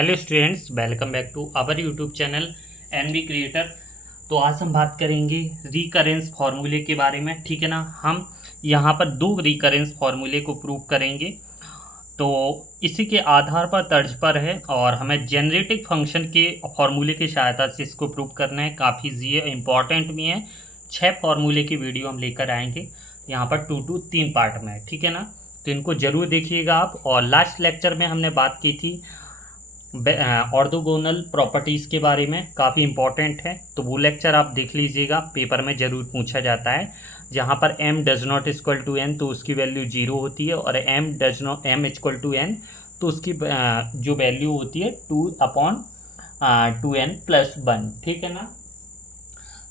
Hello students, welcome back to our YouTube channel NV creator. तो आज हम बात करेंगे रिकरेंस फार्मूले के बारे में। ठीक है ना। हम यहाँ पर दो रिकरेंस फार्मूले को प्रूव करेंगे। तो इसी के आधार पर तर्ज पर है और हमें जेनरेटिव फंक्शन के फार्मूले की सहायता से इसको प्रूव करना है। काफ़ी ईजी है, इम्पॉर्टेंट भी है। 6 फार्मूले की वीडियो हम लेकर आएंगे यहाँ पर 3 पार्ट में। ठीक है ना। तो इनको ज़रूर देखिएगा आप। और लास्ट लेक्चर में हमने बात की थी ऑर्थोगोनल प्रॉपर्टीज़ के बारे में, काफ़ी इंपॉर्टेंट है। तो वो लेक्चर आप देख लीजिएगा, पेपर में ज़रूर पूछा जाता है। जहाँ पर m does not equal to n तो उसकी वैल्यू 0 होती है, और m इक्वल टू n तो उसकी जो वैल्यू होती है 2/2n+1। ठीक है ना।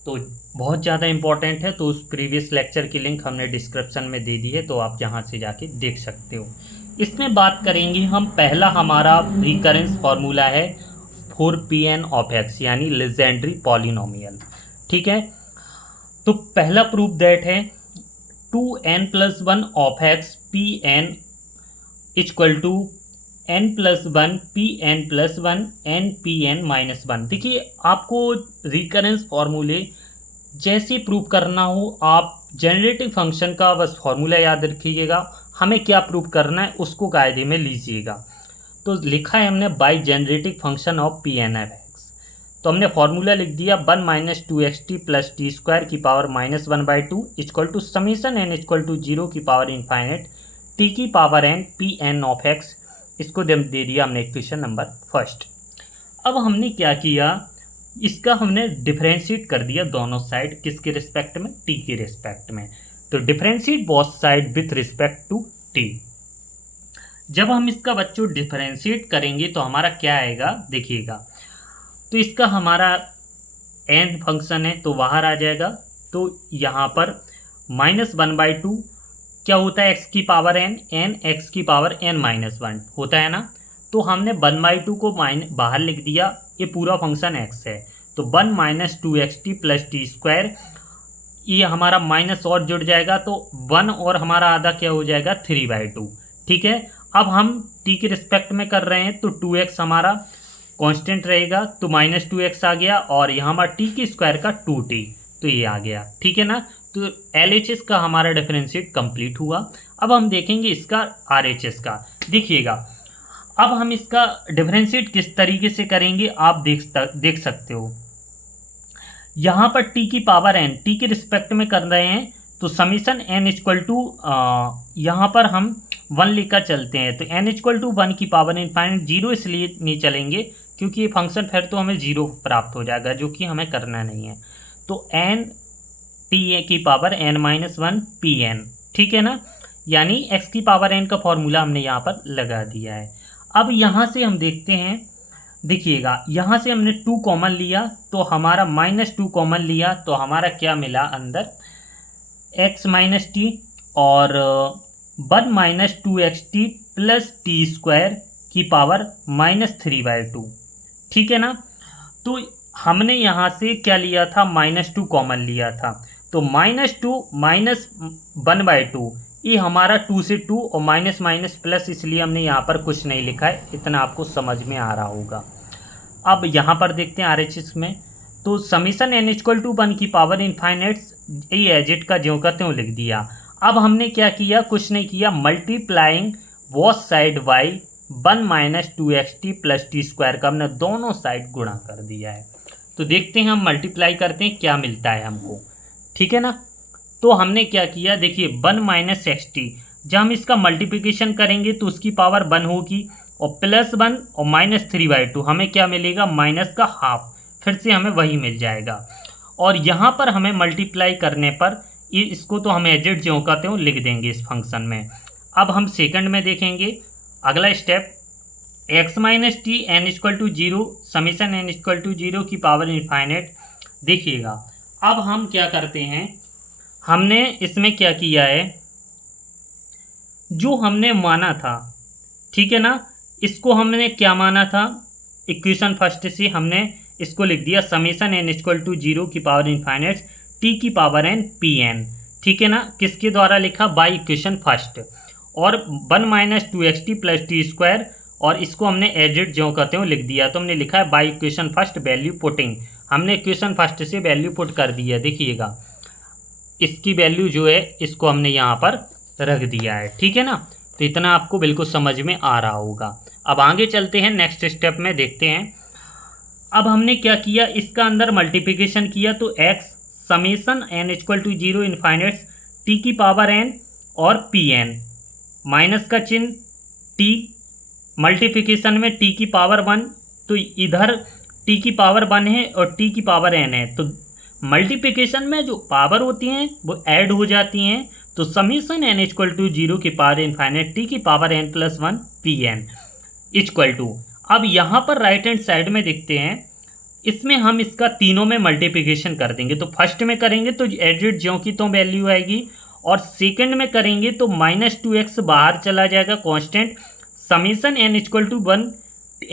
तो बहुत ज़्यादा इंपॉर्टेंट है। तो उस प्रीवियस लेक्चर की लिंक हमने डिस्क्रिप्शन में दे दी है, तो आप जहाँ से जाके देख सकते हो। इसमें बात करेंगे हम, पहला हमारा रिकरेंस फार्मूला है 4Pn ऑफ x, यानी लेजेंड्री पॉलिनोमियल। ठीक है। तो पहला प्रूफ दैट है 2n+1 of x Pn equal to n+1 Pn+1 nPn-1। देखिए, आपको रिकरेंस फार्मूले जैसे प्रूव करना हो, आप जेनरेटिव फंक्शन का बस फार्मूला याद रखिएगा। हमें क्या प्रूव करना है उसको कायदे में लीजिएगा। तो लिखा है हमने bye generative function of Pn(x). तो हमने फार्मूला लिख दिया 1 - 2xt + t² की power -1/2 equal to summation n equal to 0 की पावर इनफाइनेट t की power n Pn of x। इसको दे दिया हमने इक्वेशन नंबर फर्स्ट। अब हमने क्या किया, इसका हमने डिफरेंशिएट कर दिया दोनों साइड। किसके रिस्पेक्ट में? t के रिस्पेक्ट में। तो differentiate both side with respect to t। जब हम इसका बच्चों डिफरेंशिएट करेंगे तो हमारा क्या आएगा, देखिएगा। तो इसका हमारा n फंक्शन है तो बाहर आ जाएगा। तो यहाँ पर -1/2 क्या होता है, x की पावर n x की पावर n-1 होता है ना। तो हमने 1/2 को बाहर लिख दिया, ये पूरा फंक्शन x है। तो 1 - 2xt + t², ये हमारा माइनस और जुड़ जाएगा, तो 1 और हमारा आधा क्या हो जाएगा 3/2। ठीक है। अब हम t के रिस्पेक्ट में कर रहे हैं तो 2x हमारा कांस्टेंट रहेगा, तो -2x आ गया, और यहाँ हमारा t की स्क्वायर का 2t, तो ये आ गया। ठीक है ना। तो LHS का हमारा डिफरेंशिएट कंप्लीट हुआ। अब हम देखेंगे इसका RHS का। देखिएगा, अब हम इसका डिफरेंशिएट किस तरीके से करेंगे आप देख सकते हो। यहाँ पर t की पावर n, t के रिस्पेक्ट में कर रहे हैं, तो समीशन n इक्वल टू, यहाँ पर हम 1 लेकर चलते हैं, तो n इक्वल टू 1 की पावर इनफाइनाइट 0 इसलिए नहीं चलेंगे क्योंकि ये फंक्शन फिर तो हमें 0 प्राप्त हो जाएगा, जो कि हमें करना नहीं है। तो n t की पावर n-1 Pn। ठीक है ना। यानी x की पावर n का फॉर्मूला हमने यहाँ पर लगा दिया है। अब यहाँ से हम देखते हैं, देखिएगा, यहाँ से हमने 2 कॉमन लिया, तो हमारा -2 कॉमन लिया, तो हमारा क्या मिला अंदर x - t, और 1 - 2xt + t² की पावर -3/2। ठीक है ना। तो हमने यहाँ से क्या लिया था, -2 कॉमन लिया था, तो -2 - 1/2, ये हमारा 2 से 2 और माइनस माइनस प्लस, इसलिए हमने यहाँ पर कुछ नहीं लिखा है। इतना आपको समझ में आ रहा होगा। अब यहाँ पर देखते हैं RHS में, तो समीशन n इक्वल टू 1 की पावर इनफाइनाइट, ये एजिट का ज्यों का त्यों लिख दिया। अब हमने क्या किया, कुछ नहीं किया, multiplying both side by 1 - 2xt + t² का हमने दोनों साइड गुणा कर दिया है। तो देखते हैं, हम मल्टीप्लाई करते हैं क्या मिलता है हमको। ठीक है ना। तो हमने क्या किया, देखिए 1 - xt, जब हम इसका मल्टीप्लिकेशन करेंगे तो उसकी पावर 1 होगी, और +1 और -3/2 हमें क्या मिलेगा, माइनस का हाफ, फिर से हमें वही मिल जाएगा। और यहाँ पर हमें मल्टीप्लाई करने पर ये, इसको तो हम एजिट ज्यों का त्यों लिख देंगे इस फंक्शन में। अब हम सेकंड में देखेंगे अगला step, x - t n equal to 0 summation n equal to 0 की पावर इनफाइनेट। देखिएगा, अब हम क्या करते हैं, हमने इसमें क्या किया है, जो हमने माना था, ठीक है ना, इसको हमने क्या माना था, इक्वेशन फर्स्ट से हमने इसको लिख दिया समीशन n इक्वल टू 0 की पावर इनफाइनाइट t की पावर n Pn। ठीक है ना। किसके द्वारा लिखा, बाय इक्वेशन फर्स्ट। और 1 - 2xt + t² और इसको हमने एडिट ज्यों करते हुए लिख दिया। तो हमने लिखा है by equation first value putting, हमने इक्वेशन फर्स्ट से वैल्यू पुट कर दिया। देखिएगा इसकी वैल्यू जो है इसको हमने यहाँ पर रख दिया है, ठीक है ना। तो इतना आपको बिल्कुल समझ में आ रहा होगा। अब आगे चलते हैं, नेक्स्ट स्टेप में देखते हैं। अब हमने क्या किया, इसका अंदर मल्टीप्लिकेशन किया तो x summation n equal to 0 infinity T की पावर n और पी एन, माइनस का चिन्ह t, मल्टीप्लिकेशन में t की पावर 1, तो इधर t की पावर 1 है और t की पावर n है, तो मल्टीप्लिकेशन में जो पावर होती हैं वो ऐड हो जाती हैं। तो समेसन n इक्वल टू 0 की पावर इन्फाइनेट t की power n plus 1 P N equal to, अब यहाँ पर राइट हैंड साइड में देखते हैं, इसमें हम इसका तीनों में मल्टीप्लिकेशन कर देंगे। तो फर्स्ट में करेंगे तो एडिट ज्यों की तो वैल्यू आएगी, और सेकंड में करेंगे तो -2x बाहर चला जाएगा constant, summation n equal to 1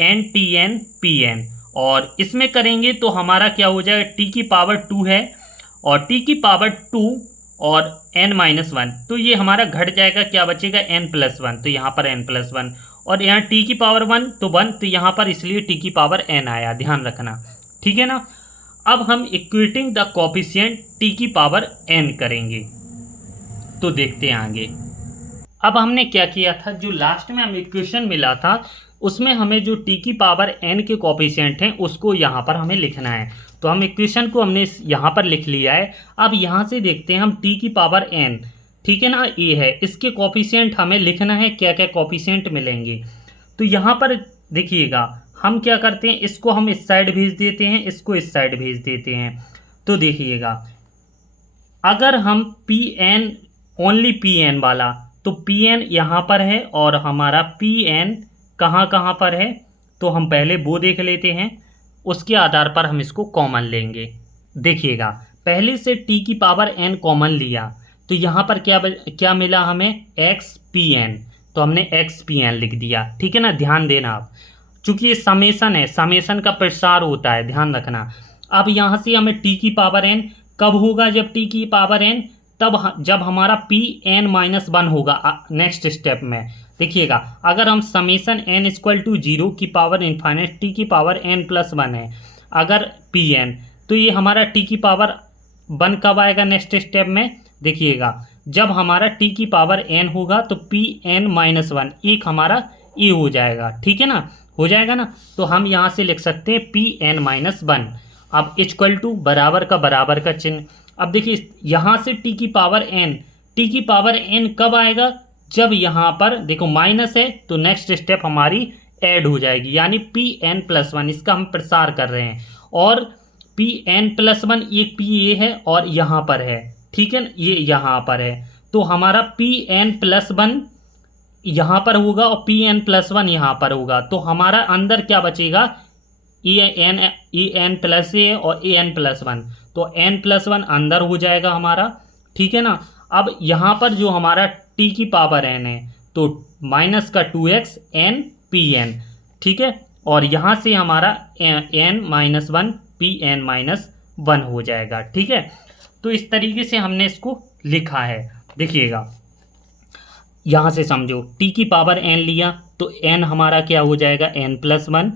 n T N P N, और इसमें करेंगे तो हमारा क्या हो जाएगा, t की पावर 2 है और t की पावर 2 और n-1, तो ये हमारा घट जाएगा, क्या बचेगा n+1, तो यहाँ पर n+1, और यहाँ t की पावर 1 तो 1, तो यहाँ पर इसलिए t की पावर n आया, ध्यान रखना, ठीक है ना। अब हम इक्वेटिंग द कोफिशिएंट t की पावर n करेंगे, तो देखते हैं आगे। अब हमने क्या किया था, जो लास्ट में हमें इक्वेशन मिला था उसमें हमें जो t की पावर n के कोफिशिएंट हैं उसको यहाँ पर हमें लिखना है। तो हम इक्वेशन को हमने यहाँ पर लिख लिया है। अब यहाँ से देखते हैं हम t की पावर n, ठीक है ना, ये है, इसके कोफिशिएंट हमें लिखना है, क्या क्या कोफिशिएंट मिलेंगे। तो यहाँ पर देखिएगा हम क्या करते हैं, इसको हम इस साइड भेज देते हैं, इसको इस साइड भेज देते हैं। तो देखिएगा अगर हम P N only P N वाला, तो पी एन यहाँ पर है और हमारा पी एन कहाँ कहाँ पर है, तो हम पहले वो देख लेते हैं, उसके आधार पर हम इसको कॉमन लेंगे। देखिएगा पहले से t की पावर n कॉमन लिया तो यहाँ पर क्या मिला हमें, एक्स पी एन, तो हमने एक्स पी एन लिख दिया, ठीक है ना। ध्यान देना आप, चूंकि ये समेसन है, समेसन का प्रसार होता है, ध्यान रखना। अब यहाँ से हमें t की पावर n कब होगा, जब t की पावर n, तब जब हमारा पी एन -1 होगा। नेक्स्ट स्टेप में देखिएगा अगर हम समेसन n इक्वल टू 0 की पावर इन्फाइनेट t की पावर n+1 है अगर पी एन, तो ये हमारा t की पावर 1 कब आएगा, नेक्स्ट स्टेप में देखिएगा जब हमारा t की पावर n होगा तो पी एन -1 एक हमारा ये हो जाएगा, ठीक है ना, हो जाएगा ना। तो हम यहाँ से लिख सकते हैं पी एन -1, अब इक्वल टू बराबर का चिन्ह। अब देखिए यहाँ से t की पावर n कब आएगा, जब यहाँ पर देखो माइनस है तो नेक्स्ट स्टेप हमारी ऐड हो जाएगी, यानी Pn+1, इसका हम प्रसार कर रहे हैं, और Pn+1 एक P ये है और यहाँ पर है, ठीक है, ये यहाँ पर है, तो हमारा Pn+1 यहाँ पर होगा और Pn+1 यहाँ पर होगा, तो हमारा अंदर क्या बचेगा, en प्लस ए और an+1, तो n+1 अंदर हो जाएगा हमारा, ठीक है ना। अब यहाँ पर जो हमारा t की पावर n है तो -2x n पी एन, ठीक है, और यहाँ से हमारा n-1 पी एन -1 हो जाएगा, ठीक है। तो इस तरीके से हमने इसको लिखा है। देखिएगा यहाँ से समझो, t की पावर n लिया तो n हमारा क्या हो जाएगा, n+1,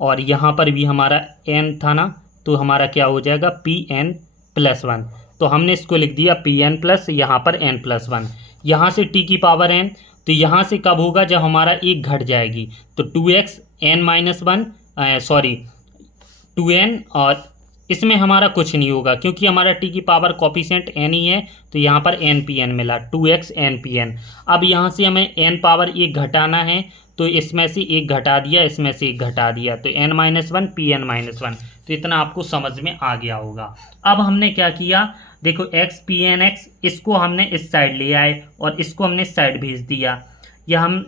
और यहाँ पर भी हमारा n था ना, तो हमारा क्या हो जाएगा Pn+1, तो हमने इसको लिख दिया Pn प्लस यहाँ पर n+1। यहाँ से t की पावर n, तो यहाँ से कब होगा, जब हमारा एक घट जाएगी, तो 2x n-1 2n, और इसमें हमारा कुछ नहीं होगा क्योंकि हमारा t की पावर कोफिशिएंट n ही है, तो यहाँ पर n मिला 2x n। अब यहाँ से हमें n पावर एक घटाना है, तो इसमें से एक घटा दिया, इसमें से एक घटा दिया, तो n-1 Pn-1, तो इतना आपको समझ में आ गया होगा। अब हमने क्या किया, देखो x Pn(x), इसको हमने इस साइड ले आए और इसको हमने इस साइड भेज दिया, यह हम,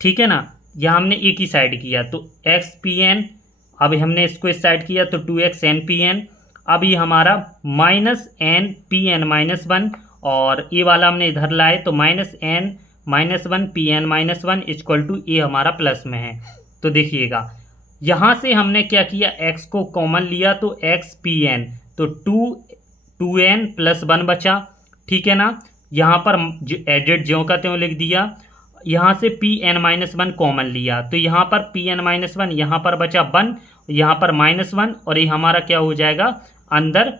ठीक है ना, यह हमने एक ही साइड किया, तो x Pn, अब हमने इसको इस साइड किया तो 2x n Pn, अब ये हमारा -n Pn-1, और ये वाला हमने इधर लाए तो -n-1 Pn-1 इक्वल टू ये हमारा प्लस में है। तो देखिएगा यहाँ से हमने क्या किया, x को कॉमन लिया तो x Pn, तो 2n+1 बचा, ठीक है ना। यहाँ पर एडिट ज्यों का त्यों लिख दिया, यहाँ से Pn-1 कॉमन लिया तो यहाँ पर Pn-1 यहाँ पर बचा 1, यहाँ पर -1 और ये हमारा क्या हो जाएगा अंदर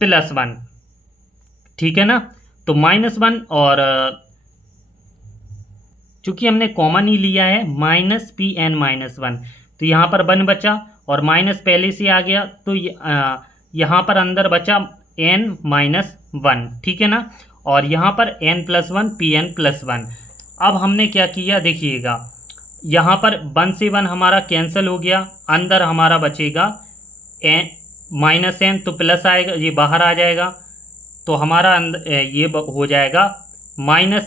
+1। ठीक है ना। तो -1 और चूंकि हमने कॉमन ही लिया है -Pn-1 तो यहाँ पर 1 बचा और माइनस पहले से आ गया तो यहाँ पर अंदर बचा n-1। ठीक है ना। और यहाँ पर n+1 Pn+1। अब हमने क्या किया देखिएगा, यहाँ पर 1 से 1 हमारा कैंसिल हो गया, अंदर हमारा बचेगा -n तो प्लस आएगा, ये बाहर आ जाएगा तो हमारा ये हो जाएगा -n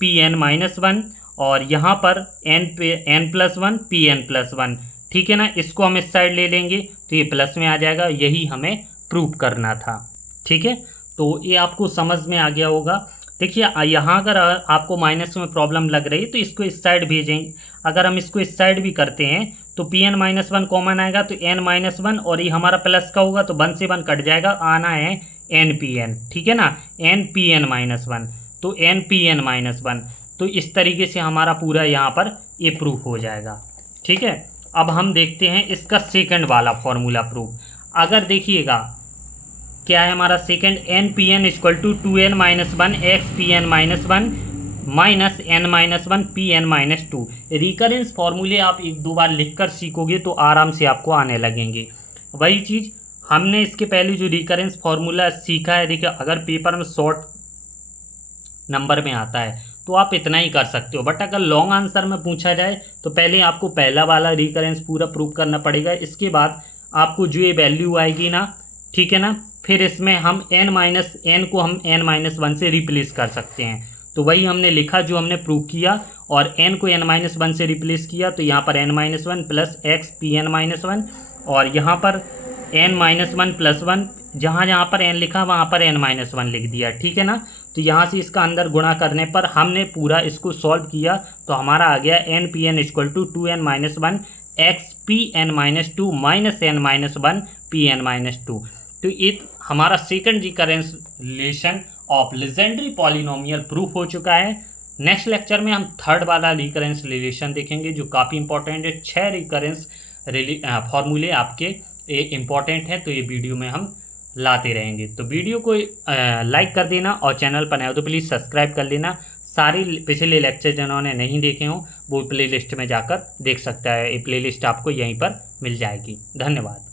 Pn-1 और यहाँ पर n+1 Pn+1। ठीक है ना। इसको हम इस साइड ले लेंगे तो ये प्लस में आ जाएगा, यही हमें प्रूव करना था। ठीक है, तो ये आपको समझ में आ गया होगा। देखिए यहाँ अगर आपको माइनस में प्रॉब्लम लग रही है तो इसको इस साइड भेजेंगे। अगर हम इसको इस साइड भी करते हैं तो Pn-1 कॉमन आएगा तो n-1 और ये हमारा प्लस का होगा तो 1 से 1 कट जाएगा, आना है nPn। ठीक है ना, nPn-1 तो nPn-1। तो इस तरीके से हमारा पूरा यहाँ पर ये प्रूफ हो जाएगा। ठीक है, अब हम देखते हैं इसका सेकंड वाला फॉर्मूला प्रूफ। अगर देखिएगा क्या है हमारा second, nPn = 2n-1 xPn-1 minus n-1 Pn-2। Recurrence फॉर्मूले आप एक दो बार लिखकर सीखोगे तो आराम से आपको आने लगेंगे। वही चीज़ हमने इसके पहले जो रिकरेंस फॉर्मूला सीखा है, देखिए अगर पेपर में शॉर्ट नंबर में आता है तो आप इतना ही कर सकते हो, बट अगर लॉन्ग आंसर में पूछा जाए तो पहले आपको पहला वाला रिकरेंस पूरा प्रूव करना पड़ेगा। इसके बाद आपको जो ये वैल्यू आएगी ना, ठीक है ना, फिर इसमें हम n को हम n-1 से रिप्लेस कर सकते हैं। तो वही हमने लिखा जो हमने प्रूव किया और n को n-1 से रिप्लेस किया तो यहाँ पर n-1 प्लस x Pn-1 और यहाँ पर n-1 प्लस 1, जहाँ जहाँ पर n लिखा वहाँ पर n-1 लिख दिया। ठीक है ना। तो यहाँ से इसका अंदर गुणा करने पर हमने पूरा इसको सॉल्व किया तो हमारा आ गया nPn = 2n-1 x Pn-2 minus n-1 Pn-2। तो ये हमारा second recurrence relation of Legendary polynomial proof हो चुका है। नेक्स्ट लेक्चर में हम थर्ड वाला रिकरेंस रिलेशन देखेंगे जो काफ़ी इंपॉर्टेंट है। 6 रिकरेंस फॉर्मूले आपके इम्पॉर्टेंट है, तो ये वीडियो में हम लाते रहेंगे। तो वीडियो को लाइक कर देना और चैनल पर नए हो तो प्लीज़ सब्सक्राइब कर लेना। सारे पिछले लेक्चर जिन्होंने नहीं देखे हों वो प्लेलिस्ट में जाकर देख सकता है, ये प्लेलिस्ट आपको यहीं पर मिल जाएगी। धन्यवाद।